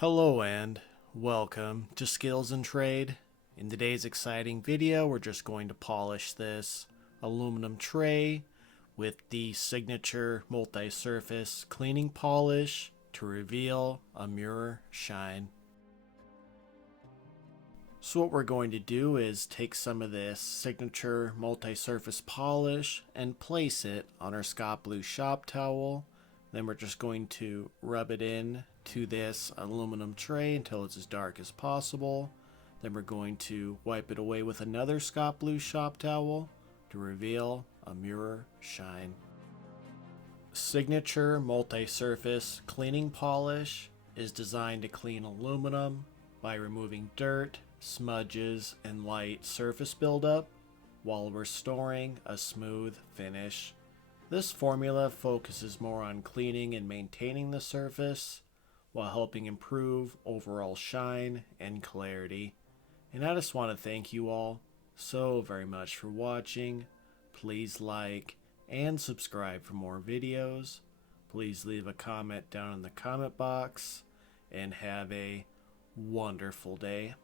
Hello and welcome to Skills and Trade. In today's exciting video, we're just going to polish this aluminum tray with the signature multi-surface cleaning polish to reveal a mirror shine. So what we're going to do is take some of this signature multi-surface polish and place it on our Scott Blue shop towel. Then we're just going to rub it in to this aluminum tray until it's as dark as possible. Then we're going to wipe it away with another Scott Blue shop towel to reveal a mirror shine. Signature multi-surface cleaning polish is designed to clean aluminum by removing dirt, smudges, and light surface buildup while restoring a smooth finish. This formula focuses more on cleaning and maintaining the surface while helping improve overall shine and clarity. And I just want to thank you all so very much for watching. Please like and subscribe for more videos. Please leave a comment down in the comment box and have a wonderful day.